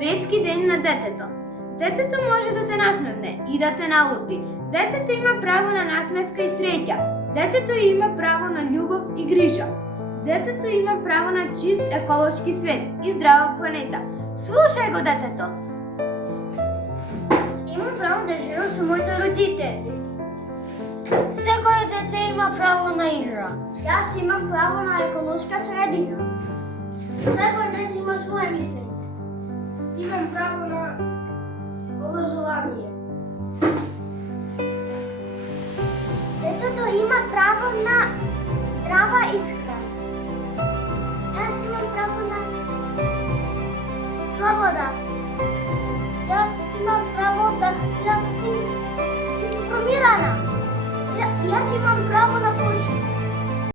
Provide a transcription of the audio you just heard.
Светски ден на детето. Детето може да те насмевне и да те налути. Детето има право на насмевка и среќа. Детето има право на љубов и грижа. Детето има право на чист еколошки свет и здрава планета. Слушај го детето! Имам право да живеам со моите родители. Секој дете има право на игра. Јас имам право на еколошка средина. Секој дете има своje мислење. Имам право на образование. Детето има право на здрава исхрана. Јас имам право на слобода. Јас имам право да бидам информирана. Јас имам право на